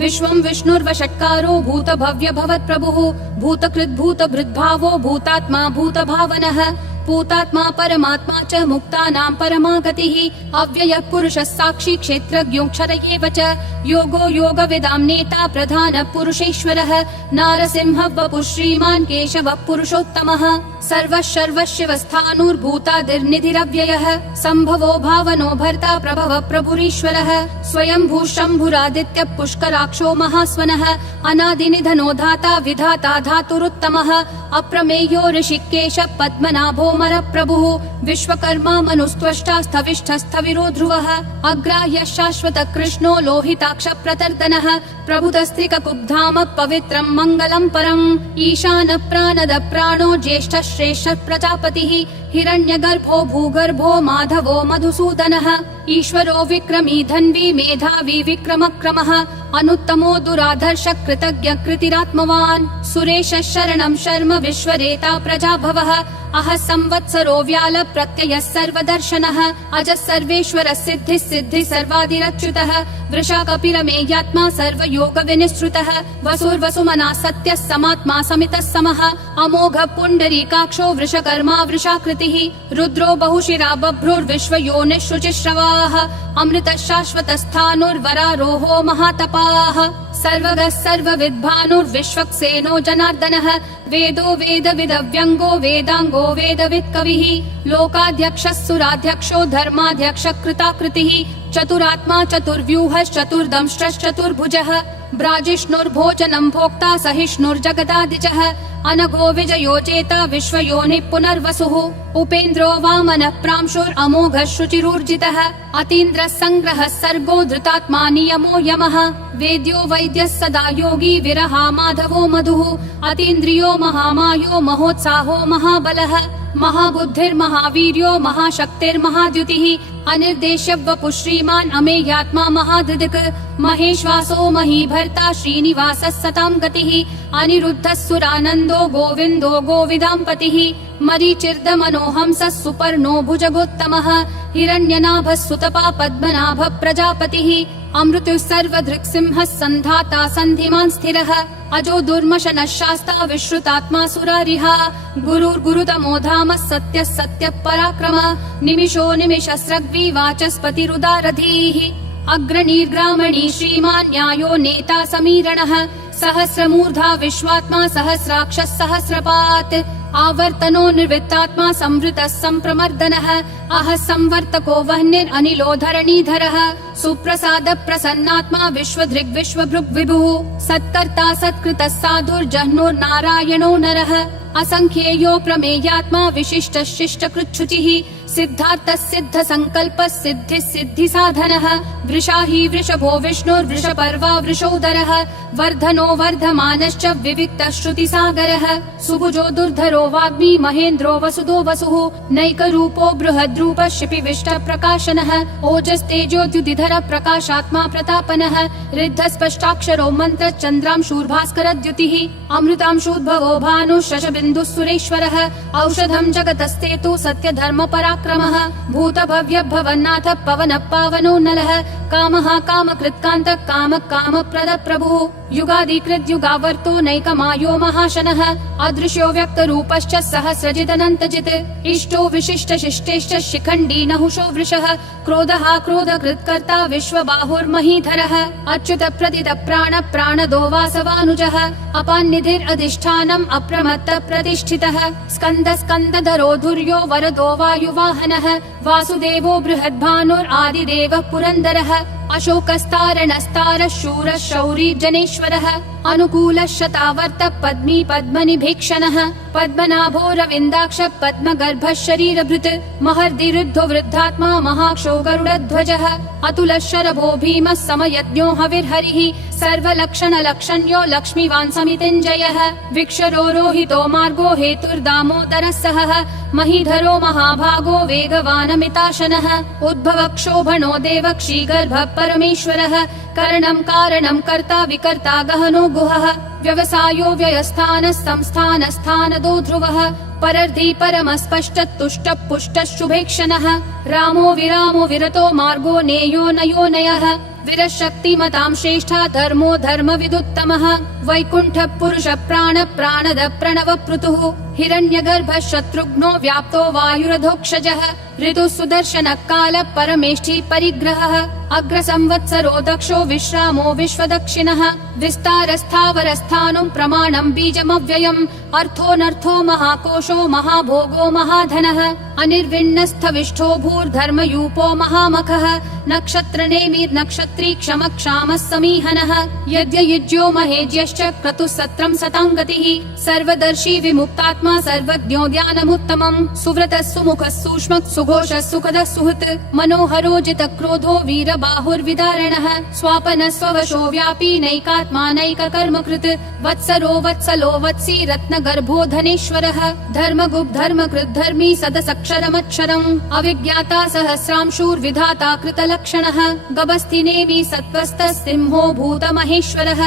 विश्वं विष्णुर्वषट्कारो भूतभव्य भवत्प्रभुः भूतकृद्भूतभृद्भावो भूतात्मा भूतभावनः भूतात्मा परमात्मा च मुक्तानां परमा गतिः अव्ययः पुरुषः साक्षी क्षेत्रज्ञोऽक्षर एव च योगो योगविदां नेता प्रधानः पुरुषेश्वरः नारसिंहः वपुः श्रीमान् केशवः पुरुषोत्तमः सर्वः सर्वशिवस्थाणुर्भूतादिर्निधिरव्ययः सम्भवो भावनो भर्ता प्रभवः प्रभुरीश्वरः स्वयंभू शम्भुरादित्यः पुष्कराक्षो महास्वनः अनादिनिधनो धाता विधाता धातुरुत्तमः अप्रमेयो ऋषिकेशः पद्मनाभो प्रभुः विश्वकर्मा मनुस्त्वष्टा स्थविष्ठस्थविरो ध्रुवः अग्राह्यः शाश्वत कृष्णो लोहिताक्ष प्रतर्दनः प्रभुतस्त्रिककुब्धाम पवित्रं मङ्गलं परम् ईशानः प्राणद प्राणो ज्येष्ठः श्रेष्ठः प्रजापतिः हिरण्यगर्भो भूगर्भो माधवो मधुसूदनः ईश्वरो विक्रमी धन्वी मेधावी विक्रमक्रमः अनुत्तमो दुराधर्ष कृतज्ञ कृतिरात्मवान् सुरेशः शरणं शर्म विश्वरेता प्रजाभवः अह संवत्सरो व्याल प्रत्ययः सर्वदर्शनः अजः सर्वेश्वरः सिद्धिः सिद्धिः सर्वादिरच्युतः वृषा कपिरमेयात्मा सर्वयोग विनिश्रुतः वसुर्वसुमना सत्यः समात्मा समितः समः अमोघ पुण्डरीकाक्षो वृषकर्मा वृषाकृतिः रुद्रो बहुशिरा बभ्रुर्विश्वयोनिः शुचिश्रवाः अमृतः शाश्वतस्थाणुर्वरारोहो महातपाः सर्वगः सर्वविद्भानुर्विश्वक्सेनो जनार्दनः वेदो वेदविदव्यङ्गो वेदाङ्गो वेदवित् कविः लोकाध्यक्षः सुराध्यक्षो धर्माध्यक्षः कृताकृतिः चतुरात्मा चतुर्व्यूहश्चतुर्दंष्ट्रश्चतुर्भुजः ब्राजिष्णुर्भोजनं भोक्ता सहिष्णुर्जगदादिजः अनघो विजयो जेता विश्वयोनिः पुनर्वसुः उपेन्द्रो वामनः प्रांशुरमोघः शुचिरूर्जितः अतीन्द्रः सङ्ग्रहः सर्गो धृतात्मा नियमो यमः वेद्यो वैद्यः सदा योगी विरहा माधवो मधुः अतीन्द्रियो महामायो महोत्साहो महाबलः महाबुद्धिर्महावीर्यो महाशक्तिर्महाद्युतिः अनिर्देश्य वपुः श्रीमान् अमेयात्मा महादृक् महेश्वासो महीभर्ता श्रीनिवासः सतां गतिः अनिरुद्धः सुरानन्दो गोविन्दो गोविदाम्पतिः मरीचिर्दमनोहंसः सुपर्णो भुजगोत्तमः हिरण्यनाभः सुतपा पद्मनाभः प्रजापतिः अमृतुः सर्वधृक्सिंहः सन्धाता सन्धिमान् स्थिरः अजो दुर्मशनः शास्ता विश्रुतात्मा सुरारिः गुरुर्गुरुतमो धामः सत्यः सत्यः पराक्रमः निमिषो निमिषस्रग्वी वाचस्पतिरुदारधीः अग्रणीर्ग्रामणी श्रीमान् न्यायो नेता समीरणः सहस्रमूर्धा विश्वात्मा सहस्राक्षः सहस्रपात् आवर्तनो निर्वृत्तात्मा संवृतः सम्प्रमर्दनः अह संवर्तको वह्निरनिलो धरणीधरः सुप्रसाद प्रसन्नात्मा विश्वधृग् विश्वभृग् विभुः सत्कर्ता सत्कृतः साधुर्जह्नुर्नारायणो नरः असंख्येयो प्रमेयात्मा विशिष्टः शिष्टकृच्छुचिः सिद्धार्थः सिद्ध संकल्पः सिद्धिः सिद्धि साधनः वृषाही वृषभो विष्णुर्वृषपर्वा वृषोदरः वर्धनो वर्धमानश्च विविक्तः श्रुतिसागरः सुभुजो दुर्धरो वाग्मी महेन्द्रो वसुदो वसुः नैकरूपो बृहद्रूपः शिपिविष्ट प्रकाशनः ओजस्तेजोद्युतिधर प्रकाशात्मा प्रतापनः ऋद्धस्पष्टाक्षरो मन्त्र चन्द्रांशूर्भास्करद्युतिः अमृतांशूद्भवो भानुः शशबिन्दुः सुरेश्वरः औषधं जगतस्तेतु सत्यधर्म पराक्रमः भूतभव्य भवन्नाथ पवनः पावनो नलः कामः कामकृत्कान्तः कामः कामप्रद प्रभुः युगादिकृत् युगावर्तो नैकमायो महाशनः अदृश्यो व्यक्तरूपश्च सहस्रजिदनन्तजित् इष्टो विशिष्ट शिष्टेश्च शिखण्डी नहुषो वृषः क्रोधः क्रोधकृत्कर्ता विश्वबाहुर्महीधरः अच्युत प्रदित प्राण प्राणदो वासवानुजः अपान्निधिरधिष्ठानम् अप्रमत्त प्रतिष्ठितः स्कन्द स्कन्दधरो धुर्यो वरदो वायुवाहनः वासुदेवो बृहद्भानुरादिदेवः पुरन्दरः अशोकस्तारणस्तारः शूरः शौरी जनेश्वरः अनुकूलः शतावर्त पद्मी पद्मनिभीक्षणः पद्मनाभो रविन्दाक्ष पद्मगर्भः शरीरभृत् महर्दिरुद्धो वृद्धात्मा महाक्षो गरुडध्वजः अतुलः शरभो भीमः समयज्ञो हविर्हरिः सर्वलक्षणलक्षण्यो लक्ष्मीवान् समितिञ्जयः विक्षरोहितो मार्गो हेतुर्दामोदरः सहः महीधरो महाभागो वेगवानमिताशनः उद्भवक्षोभणो देवक्षीगर्भः परमेश्वरः करणं कारणं कर्ता विकर्ता गहनो गुहः व्यवसायो व्ययस्थानः संस्थानस्थानदो ध्रुवः परर्धि परमस्पष्टतुष्टः पुष्टः शुभेक्षणः रामो विरामो विरतो मार्गो नेयो नयोनयः विरशक्तिमतां श्रेष्ठा धर्मो धर्मविदुत्तमः वैकुण्ठः पुरुषः प्राणद प्रणव पृथुः हिरण्यगर्भः शत्रुघ्नो व्याप्तो वायुरधोक्षजः ऋतुः सुदर्शनः कालः परमेष्ठी परिग्रहः अग्रसंवत्सरो दक्षो विश्रामो विश्वदक्षिणः विस्तारस्थावरस्थानं प्रमाणं बीजमव्ययम् अर्थोऽनर्थो महाकोशो महाभोगो महाधनः अनिर्विण्णस्थविष्ठो भूर्धर्मयूपो महामखः नक्षत्रनेमिर्नक्षत्री क्षमक्षामः समीहनः यज्ञयुज्यो महेज्यश्च क्रतुः सत्रं सताङ्गतिः सर्वदर्शी विमुक्तात्मा सर्वज्ञो ज्ञानमुत्तमम् सुव्रतः सुमुखः सूक्ष्मः सुघोषः सुखदः सुहृत् मनोहरो जितक्रोधो वीरबाहुर्विदारणः स्वापनः स्ववशो व्यापी नैकात्मा नैककर्मकृत् वत्सरो वत्सलो वत्सी रत्नगर्भो धनेश्वरः धर्मगुप् धर्मकृत् धर्मी सदसक्षरमक्षरम् अविज्ञाता सहस्रांशूर्विधाता कृतलक्षणः गभस्तिनेमि सत्त्वस्तः सिंहो भूतमहेश्वरः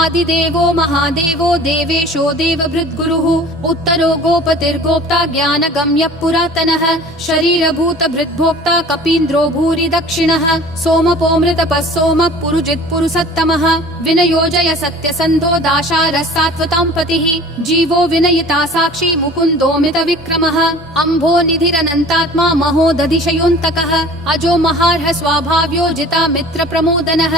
आदिदेवो महादेवो देवेशो देवभृद्गुरुः उत्तरो गोपतिर्गोप्ता ज्ञानगम्यः पुरातनः शरीरभूतभृद्भोक्ता कपीन्द्रो भूरि दक्षिणः सोमपोऽमृतपः सोमः पुरुजित् पुरुषोत्तमः विनयोजय सत्यसन्धो दाशारः सात्वतां पतिः जीवो विनयिता साक्षी मुकुन्दोमित विक्रमः अम्भो निधिरनन्तात्मा महोदधिशयोऽन्तकः अजो महार्ह स्वाभाव्यो जिता मित्र प्रमोदनः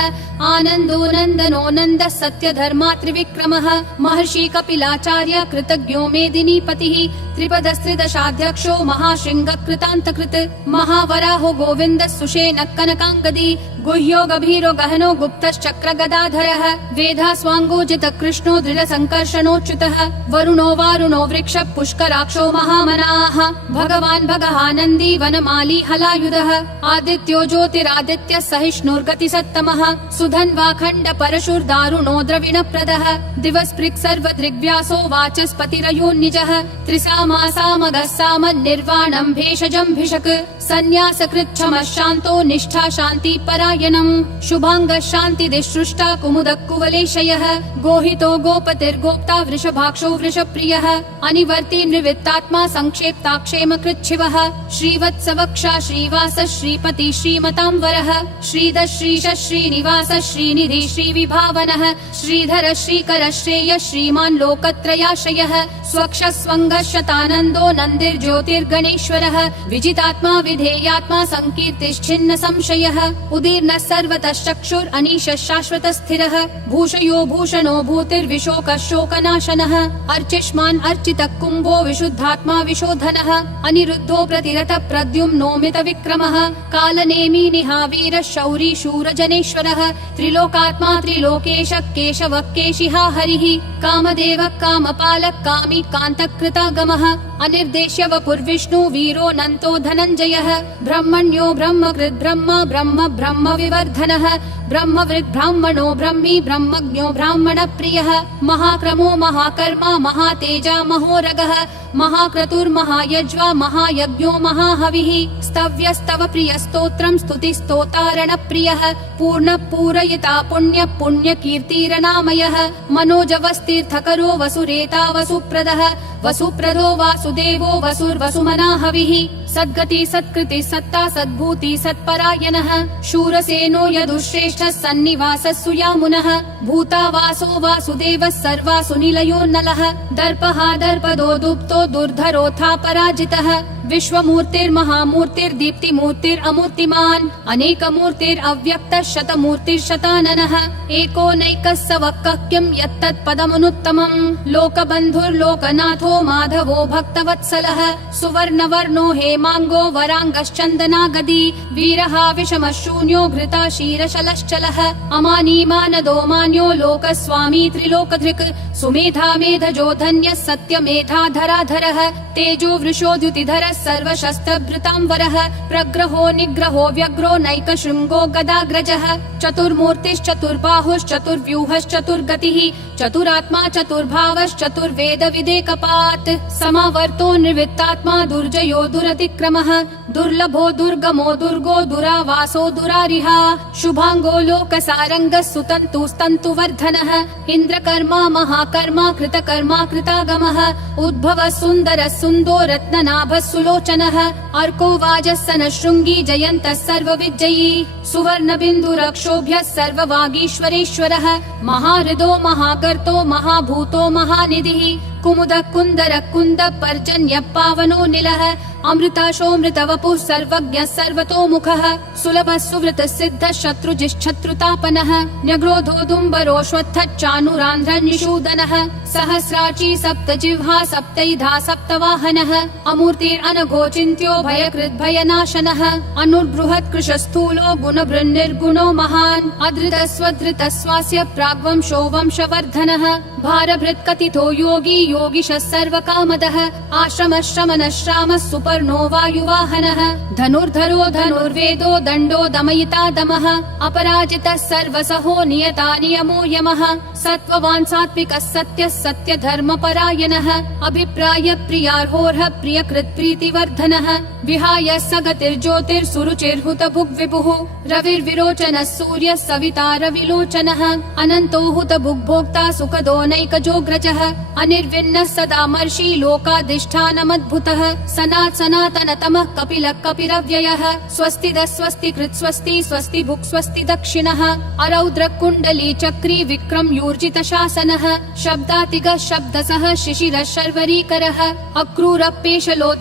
आनन्दो नन्दनो नन्दः सत्यधर्मा त्रिविक्रमः महर्षि कपिलाचार्य कृतज्ञो मेदिनीपतिः त्रिपदस्त्रिदशाध्यक्षो महाशृङ्गः कृतान्तकृत् महावराहो गोविन्दः सुषेणः कनकाङ्गदी गुह्यो गभीरो गहनो गुप्तश्चक्र गदाधरः वेधास्वाङ्गोजित कृष्णो दृढसङ्कर्षणोच्युतः वरुणो वारुणो वृक्षः पुष्कराक्षो महामनाः भगवान् भगहानन्दी वनमाली हलायुधः आदित्यो ज्योतिरादित्यः सहिष्णुर्गतिसत्तमः सुधन्वाखण्ड परशुर्दारुणो द्रविणप्रदः दिवस्पृक् सर्वदृग्व्यासो वाचस्पतिरयोन्निजः त्रिसामासामगः सामन्निर्वाणं भेषजं भिषक् सन्न्यासकृच्छमः शान्तो निष्ठा शान्ति परायणम् शुभाङ्गः शान्तिदिसृष्टा कुमुदः कुवलेशयः गोहितो गोपतिर्गोप्ता वृषभाक्षो वृषप्रियः अनिवर्ति निवृत्तात्मा संक्षेप्ताक्षेमकृच्छिवः श्रीवत्सवक्षा श्रीवासः श्रीपति श्रीमतां वरः श्रीधः श्रीश श्रीनिवास श्रीनिधि श्रीविभावनः श्रीधर श्रीकर श्रेय श्रीमान् लोकत्रयाश्रयः स्वक्षः स्वङ्गः शतानन्दो नन्दिर्ज्योतिर्गणेश्वरः विजितात्मा विधेयात्मा संकीर्तिश्छिन्न संशयः उदीर्णः सर्वतश्चक्षुर् अनीशः शाश्वतः स्थिरः भूषयो भूषणो भूतिर्विशोकः शोकनाशनः अर्चिष्मान् अर्चितः कुम्भो विशुद्धात्मा विशोधनः अनिरुद्धो प्रतिरतः प्रद्युम्नोमित विक्रमः कालनेमी निहावीरः शौरी शूरजनेश्वरः त्रिलोकात्मा त्रिलोकेशः केशवः केशिहा हरिः कामदेवः कामपालः कामी कान्तकृतागमः अनिर्देश्य वपुर्विष्णु वीरो नन्तो धनञ्जयः ब्रह्मण्यो ब्रह्मकृद् ब्रह्म ब्रह्म ब्रह्म विवर्धनः ब्रह्मवृद् ब्राह्मणो ब्रह्मी ब्रह्मज्ञो ब्राह्मण प्रियः महाक्रमो महाकर्मा महातेजा महोरगः महाक्रतुर्महायज्वा महायज्ञो महाहविः स्तव्यस्तव प्रियस्तोत्रं स्तुतिस्तोतारण प्रियः पूर्ण पूरयिता पुण्य पुण्यकीर्तिरनामयः मनोजवस्तीर्थकरो वसुरेता वसुप्रदः वसुप्रदो वासुदेवो वसुर्वसुमनाहविः सद्गति सत्कृति सत्ता सद्भूति सत्परायणः शूरसेनो यदुश्रेष्ठः सन्निवासः सुयामुनः भूतावासो वासुदेवः सर्वासु निलयो नलः दर्पः दर्पदो दुप्तो दुर्धरोऽथा पराजितः विश्वमूर्तिर्महामूर्तिर्दीप्तिमूर्तिरमूर्तिमान् अनेकमूर्तिरव्यक्तः शतमूर्तिर्शताननः एकोनैकः स वक्कः किं यत्तत्पदमनुत्तमम् लोकबन्धुर्लोकनाथो माधवो भक्तवत्सलः सुवर्णवर्णो हेमाङ्गो वराङ्गश्चन्दनागदी वीरः विषमः शून्यो घृता क्षीरशलश्चलः अमानीमानदो मान्यो लोकस्वामी त्रिलोकधृक् सुमेधा मेधजो धन्यः सत्यमेधाधराधरः तेजो वृषोद्युतिधरः सर्वशस्त्रभृतांवरः प्रग्रहो निग्रहो व्यग्रो नैकशृङ्गो गदाग्रजः चतुर्मूर्तिश्चतुर्बाहुश्चतुर्व्यूहश्चतुर्गतिः चतुरात्मा चतुर्भावश्चतुर्वेदविदेकपात् समावर्तो निर्वृत्तात्मा दुर्जयो दुरतिक्रमः दुर्लभो दुर्गमो दुर्गो दुरावासो दुरारिहा शुभांगो लोकसारङ्गः सुतन्तुस्तन्तुवर्धनः इन्द्रकर्मा महाकर्मा कृतकर्मा कृतागमः उद्भवः सुन्दरः सुन्दो रत्ननाभः सुलोचनः अर्को वाजस्सनः शृङ्गी जयन्तः सर्वविजयी सुवर्णबिन्दुरक्षोभ्यः सर्ववागीश्वरेश्वरः महाहृदो महाकर्तो महाभूतो महानिधिः कुमुदः कुन्दरः कुन्दः पर्जन्यः पावनो निलः अमृताशोऽमृतवपुः सर्वज्ञः सर्वतोमुखः सुलभः सुवृतः सिद्धः शत्रुजिश्शत्रुतापनः न्यग्रोधोदुम्बरोऽश्वत्थश्चानुरान्ध्रः निषूदनः सहस्राची सप्तजिह्वा सप्तैधा सप्तवाहनः अमूर्तिरनघोचिन्त्यो भयकृद्भयनाशनः अनुर्बृहत्कृशस्थूलो गुणभृन्निर्गुणो महान् अधृतः स्वधृतः स्वास्य प्राग्वंशो वंशवर्धनः भारभृत्कथितो योगी योगिशः सर्वकामदः आश्रमः श्रमणः श्रामः सुपर्णो वायुवाहनः धनुर्धरो धनुर्वेदो दण्डो दमयिता दमः अपराजितः सर्वसहो नियता नियमो यमः सत्त्ववान् सात्विकः सत्यः सत्यधर्मपरायणः अभिप्राय प्रियार्होर्ह प्रियकृत् प्रीतिवर्धनः विहाय सगतिर्ज्योतिर्सुरुचिर्हुतभुग्विभुः रविर्विरोचनः सूर्यः सविता रविलोचनः अनन्तो हुतभुग्भोक्ता सुखदो नैकजोऽग्रजः अनिर्विण्णः सदामर्षि लोकाधिष्ठानमद्भुतः सनातनतमः कपिलः कपिरव्ययः स्वस्तिदः स्वस्तिकृत् स्वस्ति स्वस्ति भुक् स्वस्ति दक्षिणः अरौद्रः कुण्डली चक्री विक्रम यूर्जित शासनः शब्दातिगः शब्दसः शिशिरः शर्वरीकरः अक्रूरः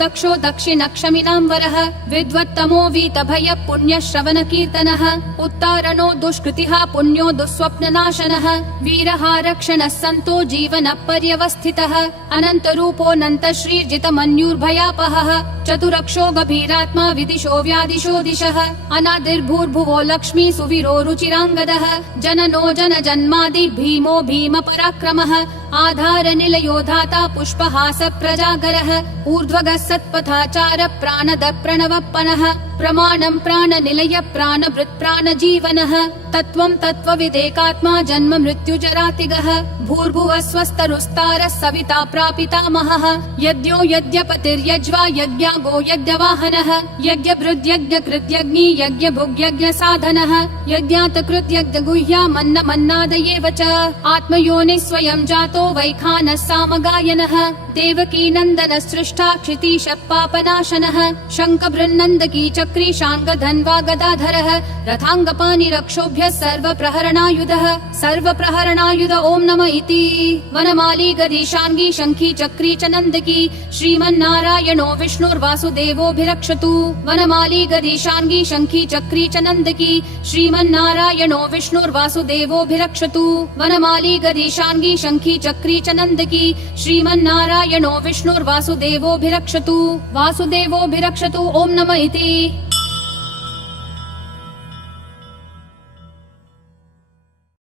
दक्षो दक्षिणक्षमिनाम्बरः विद्वत्तमो वीतभयः पुण्यश्रवणकीर्तनः उत्तारणो दुष्कृतिः पुण्यो दुःस्वप्ननाशनः वीरः रक्षणः सन्तो जीवनः पर्यवस्थितः अनन्तरूपोऽनन्तः श्रीर्जितमन्युर्भयापहः चतुरक्षो गभीरात्मा विदिशो व्यादिशो दिशः अनादिर्भूर्भुवो लक्ष्मी सुवीरो रुचिराङ्गदः जननो जनजन्मादि भीमो भीम पराक्रमः आधार निलयो धाता पुष्पहास प्रजागरः ऊर्ध्वगः सत्पथाचार प्राणद प्रणवप्पनः प्रमाणं प्राणनिलय प्राणभृत् प्राणजीवनः तत्त्वं तत्त्वविदेकात्मा जन्म मृत्युजरातिगः भूर्भुवः स्वस्तरुस्तारः सविता प्रापितामहः यज्ञो यज्ञपतिर्यज्वा यज्ञागो यज्ञवाहनः यज्ञभृद्यज्ञकृत्यग्नि यज्ञभुग्यज्ञसाधनः यज्ञातकृत्यज्ञगुह्यामन्नमन्नादयेव च आत्मयोनिः स्वयं जातो वैखानः सामगायनः देवकी नन्दनः सृष्टा क्षितीशः पापनाशनः शङ्खबृन्नन्दकी चक्री शाङ्गधन्वा गदाधरः रथाङ्गपाणिरक्षोभ्यः सर्वप्रहरणायुध ॐ नमः इति वनमाली गदीशाङ्गी शङ्खी चक्री च नन्दकी श्रीमन्नारायणो विष्णुर्वासुदेवोऽभिरक्षतु वनमाली गदीशाङ्गी शङ्खी चक्री च नन्दकी श्रीमन्नारायणो विष्णुर्वासुदेवोऽभिरक्षतु वनमाली गदीशाङ्गी शङ्खी चक्री च नन्दकी श्रीमन्नारायणो विष्णुर्वासुदेवोऽभिरक्षतु वासुदेवोऽभिरक्षतु ॐ नमः इति।